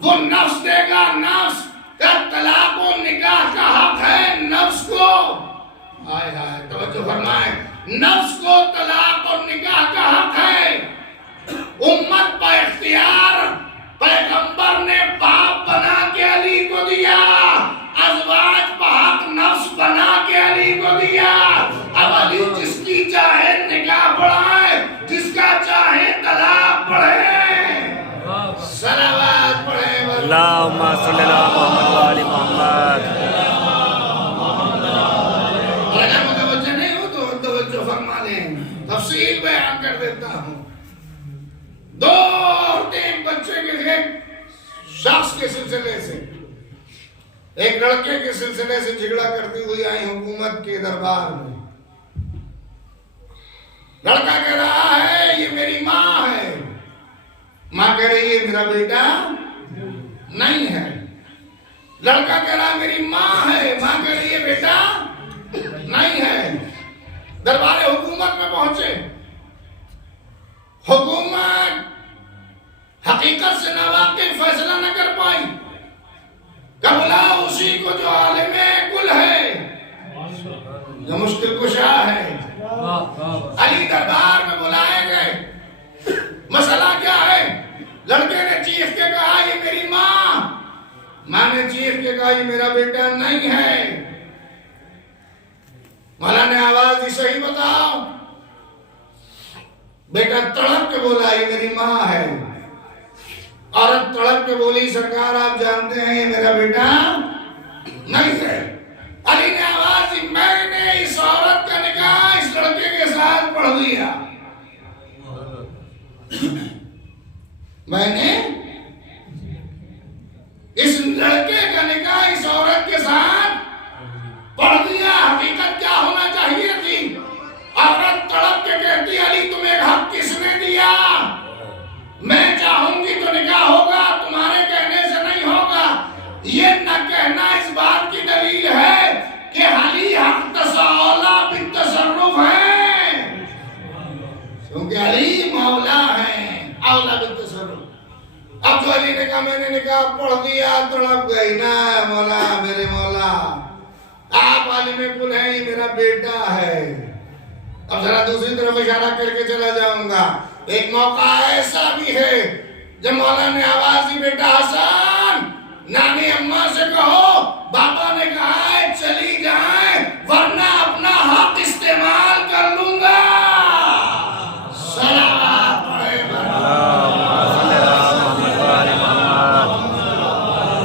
وہ نفس دے گا. نفس کہ طلاق و نکاح کا حق ہے نفس کو. ہائے ہائے توجہ فرمائیں, نفس کو طلاق اور نکاح کا حق ہے. امت پر اختیار پیغمبر نے باپ بنا کے علی کو دیا, ازواج پر حق نفس بنا کے علی کو دیا. اب علی جس کی چاہے نکاح پڑھائے, جس کا چاہے طلاق پڑھے. صلوات پڑھے اللہم صلی اللہ محمد و آل محمد. اگر متوجہ نہیں ہو تو توجہ فرما لیں, تفصیل بیان کر دیتا ہوں. 2 عورتیں ایک بچے کے شخص کے سلسلے سے, ایک لڑکے کے سلسلے سے جھگڑا کرتی ہوئی آئی حکومت کے دربار میں. لڑکا کہہ رہا ہے یہ میری ماں ہے, ماں کہہ رہی ہے میرا بیٹا نہیں ہے. لڑکا کہہ رہا میری ماں ہے, ماں کہہ رہی ہے بیٹا نہیں ہے. دربار حکومت میں پہنچے. حکومت حقیقت سے ناواقف فیصلہ نہ کر پائی. قبلہ اسی کو جو عالم کل ہے, جو مشکل کشا ہے. علی دربار میں بلائے گئے. مسئلہ کیا ہے؟ لڑکے نے چیخ کے کہا یہ میری ماں. ماں نے چیخ کے کہا یہ میرا بیٹا نہیں ہے. مولا نے آواز دی صحیح بتاؤ. بیٹا تڑپ کے بولا یہ میری ماں ہے. عورت تڑپ کے بولی سرکار آپ جانتے ہیں یہ میرا بیٹا نہیں ہے. علی نے آواز دی میں نے اس عورت کا نکاح اس لڑکے کے ساتھ پڑھ دیا. میں نے اس لڑکے کا نکاح اس عورت کے ساتھ پڑھ دیا. حقیقت کیا ہونا چاہیے تھی؟ عورت تڑپ کے کہتی علی تمہیں حق کس نے دیا؟ میں چاہوں گی تو نکاح ہوگا، تمہارے کہنے سے نہیں ہوگا. یہ نہ کہنا اس بات کی دلیل ہے کہ علی حق اولا بالتصرف ہے، کیونکہ علی مولا ہے اولا بالتصرف. اب جو علی نے کہا میں نے نکاح پڑھ دیا تڑپ گئی نا مولا میرے مولا آپ عالم کل ہیں یہ میرا بیٹا ہے. اب ذرا دوسری طرف اشارہ کر کے چلا جاؤں گا. ایک موقع ایسا بھی ہے جب مولا نے آواز دی بیٹا حسن نانی اماں سے کہو بابا نے کہا ہے چلی جائیں ورنہ اپنا حق استعمال کر لوں گا. صلوات پڑھے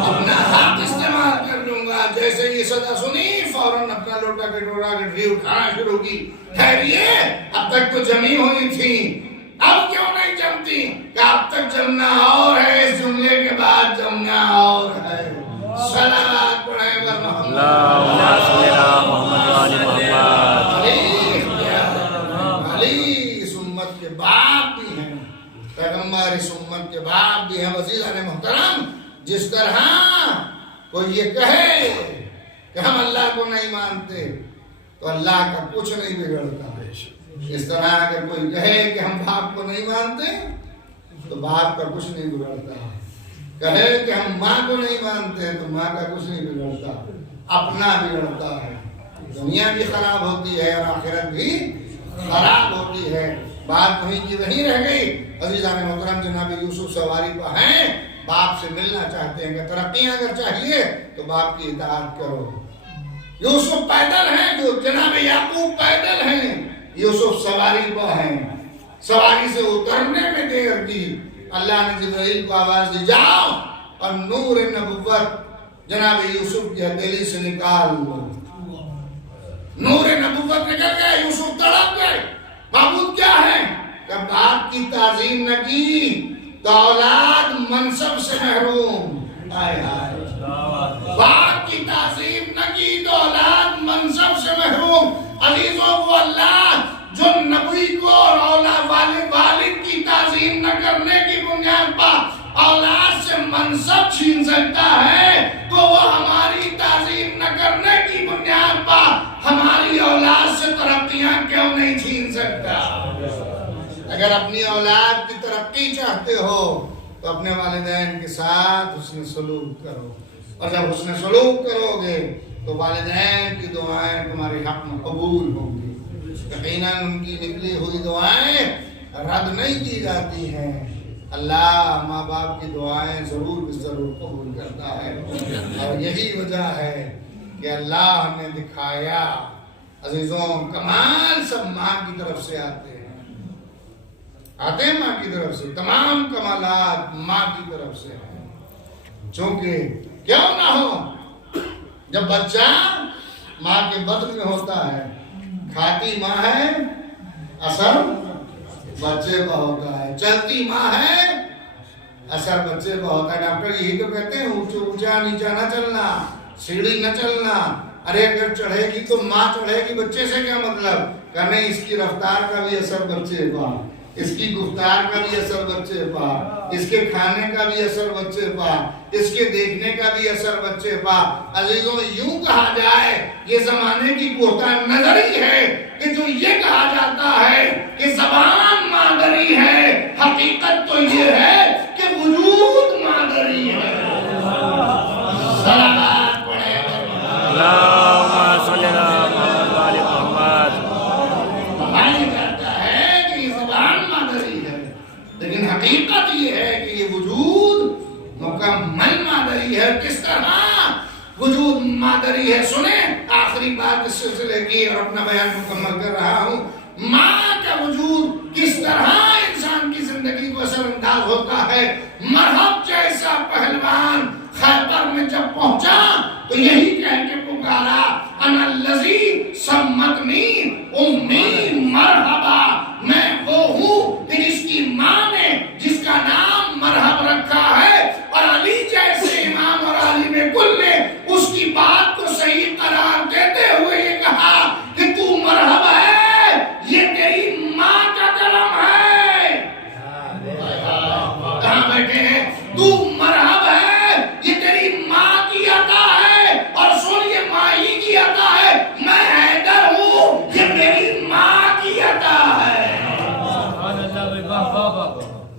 اپنا حق استعمال کر لوں گا. جیسے یہ صدا سنی فوراً اپنا لوٹا کٹورا گٹری اٹھانا شروع کی. خیریے اب تک تو جمی ہوئی تھی اب کیوں نہیں جمتی؟ کہ اب تک جمنا اور ہے اس جملے کے بعد جمنا اور ہے. صلوات پڑھیں بر محمد اللہم صلی علی محمد و آل محمد. علی اس امت کے باپ بھی ہیں، پیغمبر اس امت کے باپ بھی ہیں. عزیزان محترم جس طرح کوئی یہ کہے کہ ہم اللہ کو نہیں مانتے تو اللہ کا کچھ نہیں بگڑتا. اس طرح اگر کوئی کہے کہ ہم باپ کو نہیں مانتے تو باپ کا کچھ نہیں بگڑتا. کہے کہ ہم ماں کو نہیں مانتے تو ماں کا کچھ نہیں بگڑتا، اپنا بگڑتا ہے. دنیا بھی خراب ہوتی ہے اور آخرت بھی خراب ہوتی ہے. بات وہیں کی وہیں رہ گئی. عزیزان محترم جناب یوسف سواری پہ ہیں، باپ سے ملنا چاہتے ہیں کہ ترقیاں اگر چاہیے تو باپ کی اطاعت کرو. یوسف پیدل ہیں، جو جناب یعقوب پیدل ہیں، یوسف سواری پہ ہیں. سواری سے اترنے میں دیر کی. اللہ نے جبرائیل کو آواز دی جاؤ اور نور نبوت جناب یوسف کی ہتھیلی سے نکال لو. نور نبوت نکل گیا. یوسف تڑپ گئے. معبود کیا ہے کہ باپ کی تعظیم نہ کی تو اولاد منصب سے محروم. باپ کی تعظیم نہ کی تو اولاد منصب سے محروم. عزیزوں کو اللہ جو نبی کو اور والد کی تعظیم نہ کرنے کی بنیاد پر اولاد سے منصب چھین سکتا ہے تو وہ ہماری تعظیم نہ کرنے کی بنیاد پر ہماری اولاد سے ترقیاں کیوں نہیں چھین سکتا؟ اگر اپنی اولاد کی ترقی چاہتے ہو تو اپنے والدین کے ساتھ حسن سلوک کرو، اور جب حسن سلوک کرو گے تو والدین کی دعائیں تمہارے حق میں قبول ہوں گی. یقیناً ان کی نکلی ہوئی دعائیں رد نہیں کی جاتی ہیں. اللہ ماں باپ کی دعائیں ضرور قبول کرتا ہے. اور یہی وجہ ہے کہ اللہ نے دکھایا عزیزوں کمال سب ماں کی طرف سے آتے ہیں ماں کی طرف سے. تمام کمالات ماں کی طرف سے ہیں. چونکہ کیوں نہ ہو جب بچہ ماں کے بدن میں ہوتا ہے کھاتی ماں ہے اثر بچے پہ ہوتا ہے، چلتی ماں ہے اثر بچے پہ ہوتا ہے. ڈاکٹر یہی تو کہتے ہیں اونچا نیچا نہ چلنا، سیڑھی نہ چلنا. ارے اگر چڑھے گی تو ماں چڑھے گی، بچے سے کیا مطلب؟ کہ نہیں اس کی رفتار کا بھی اثر بچے پہ، اس کی گفتار کا بھی اثر بچے پا، اس کے کھانے کا بھی اثر بچے پا، اس کے دیکھنے کا بھی اثر بچے پا. عزیزوں یوں کہا جائے یہ زمانے کی کوتا نظری ہے کہ جو یہ کہا جاتا ہے کہ زبان مادری ہے، حقیقت تو یہ ہے کہ وجود مادری ہے. صلوات پڑھیں اللہم صلی علی محمد و آل محمد. لیکن حقیقت یہ ہے کہ یہ وجود مکمل مادری ہے. کس طرح وجود مادری ہے سنیں. آخری بات اس سلسلے کی اور اپنا بیان مکمل کر رہا ہوں. ماں کا وجود کس طرح انسان کی زندگی زندگی کو اثر انداز ہوتا ہے. مرحب جیسا پہلوان خیبر میں جب پہنچا تو یہی کہہ کے پکارا انا الذی سمتنی امی مرحبا، میں وہ ہوں کہ جس کی ماں نے جس کا نام مرحب رکھا ہے. اور علی جیسے امام اور عالم کل نے اس کی بات کو صحیح قرار دیتے ہوئے یہ کہا کہ تو مرحب ہے، یہ تیری ماں کا کرم ہے. کہاں بیٹھے ہیں؟ تو مرحب ہے، یہ تیری ماں کی عطا ہے. اور سن، یہ ماں ہی کی عطا ہے. میں حیدر ہوں، یہ میری ماں کی عطا ہے.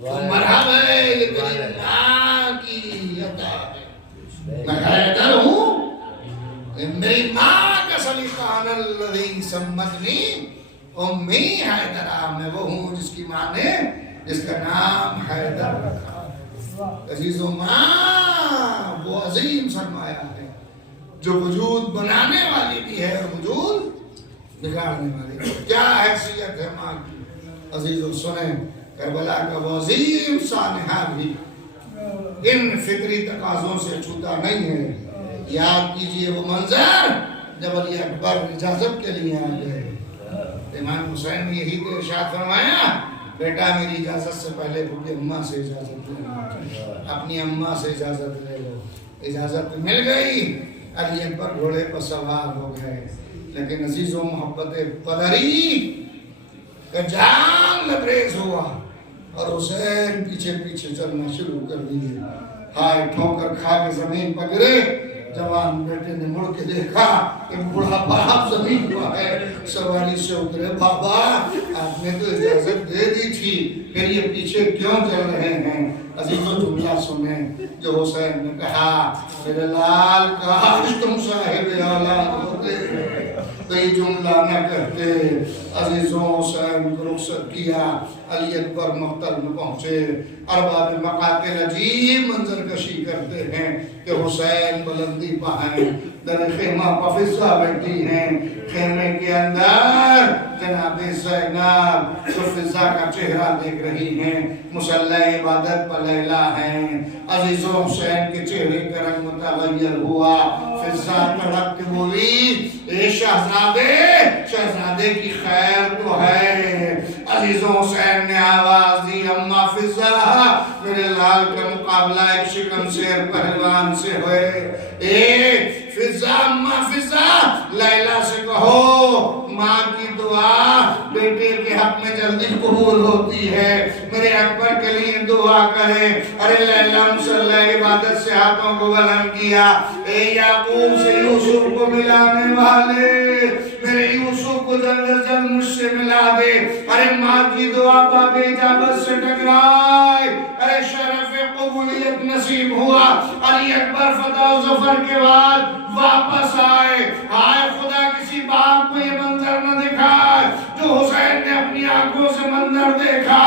تو مرحب ہے، یہ تیری ماں کی عطا ہے. میں حیدر ہوں، یہ میری ماں کا سلیقہ. انا الذی سمتنی امی حیدرہ، میں وہ ہوں جس کی ماں نے جس کا نام حیدر رکھا. عزیز و ماں وہ عظیم سرمایہ ہے جو وجود بنانے والی بھی ہے اور وجود بگاڑنے والی بھی. کیا حیثیت ہے ماں کی؟ عزیز و سنیں، کربلا کا وہ عظیم سانحہ بھی ان فطری تقاضوں سے چھوٹا نہیں ہے. یاد کیجئے وہ منظر جب علی اکبر اجازت کے لیے آ گئے. امام حسین نے یہی تو ارشاد فرمایا، بیٹا میری اجازت سے پہلے پھوپھی اماں سے اجازت لے لو، اپنی اماں سے اجازت لے لو. اجازت مل گئی، علی اکبر گھوڑے پر سوار ہو گئے. لیکن عزیز و محبت قدری کا جان لبریز ہوا اور حسین پیچھے پیچھے چلنا شروع کر دیے. ہائے ٹھوکر کھا کے زمین پر گرے. جوان بیٹے نے مڑ کے دیکھا کہ بوڑھا باپ زمین پر ہے. سواری سے اترے، بابا آپ نے تو اجازت دے دی تھی، پھر یہ پیچھے کیوں چل رہے ہیں؟ عزیزو جملہ سنیں جو حسین نے کہا، میرے لال کاش تم صاحب اولاد ہوتے تو یہ جملہ نہ کرتے. عزیزوں حسین کو رخصت کیا، علی اکبر مقتل میں پہنچے. ارباب مقاتل عجیب منظر کشی کرتے ہیں کہ حسین بلندی پہ ہیں، در خیمہ پہ فضا بیٹھی ہیں. خیمے کے اندر جناب زینب جو فضا کا چہرہ دیکھ رہی ہیں، مصلی عبادت پر لیلا ہیں. عزیزوں حسین کے چہرے کا رنگ متغیر ہوا. فضا تڑپ کے بولی، اے شہزادے کی خیر تو ہے. عزیزوں حسین نے آواز دی، اما فضا میرے لال کا مقابلہ ایک شکم شیر پہلوان سے ہوئے. اے فضا، اما فضا لیلا سے کہو ماں کی دعا بیٹے کے حق میں جلدی قبول ہوتی ہے، میرے اکبر کے لیے دعا کریں. ارے لیلا مصلی عبادت سے ہاتھوں کو بلند کیا. اے یعقوب سے یوسف کو ملانے والے، میرے یوسف کو جلد از جلد مجھ سے ملا دے. ارے ماں کی دعا باب اجابت سے ٹکرائے. ارے شرف قبولیت نصیب ہوا. علی اکبر فتح و ظفر کے بعد واپس آئے. آئے خدا کسی باپ کو یہ منظر نہ دکھائے جو حسین نے اپنی آنکھوں سے منظر دیکھا.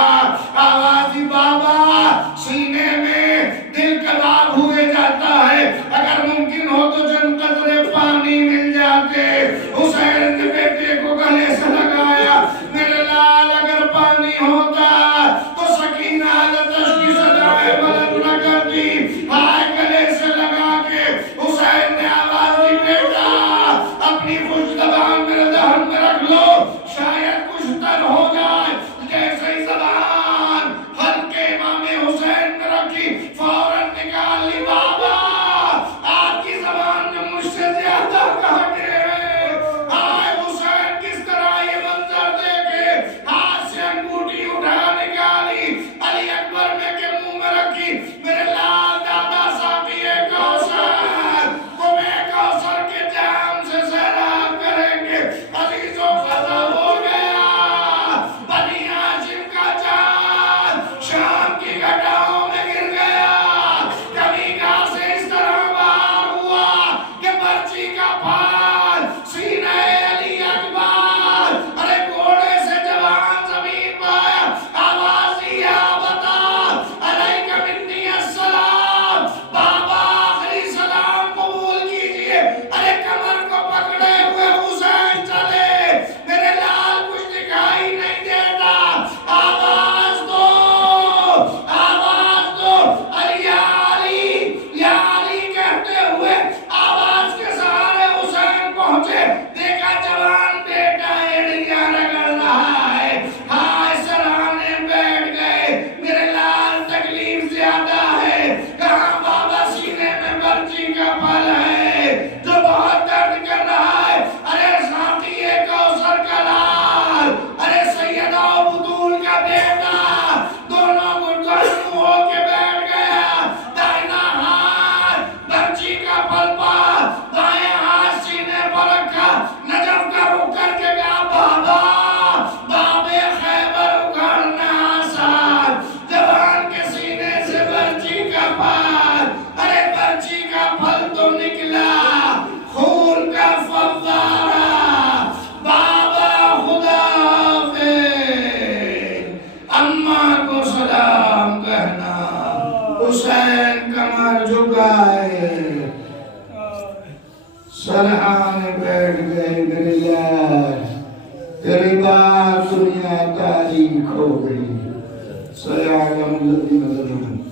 آوازی بابا سینے میں دل کباب ہوئے جاتا ہے، اگر ممکن ہو تو چند قطرے پانی مل جاتے. حسین نے بیٹے کو گلے سے لگایا، میرے لال اگر پانی ہوتا تو سکینہ لطش کی صدائے بلند نہ کرتی. ہائے گلے سے لگا کے حسین نے آواز سلام کہنا، حسین کمر جھکائے، سرحانے بیٹھ گئے میرے یار، تیری بات دنیا تاریخ ہو گئی، سیعلم الذین ظلموا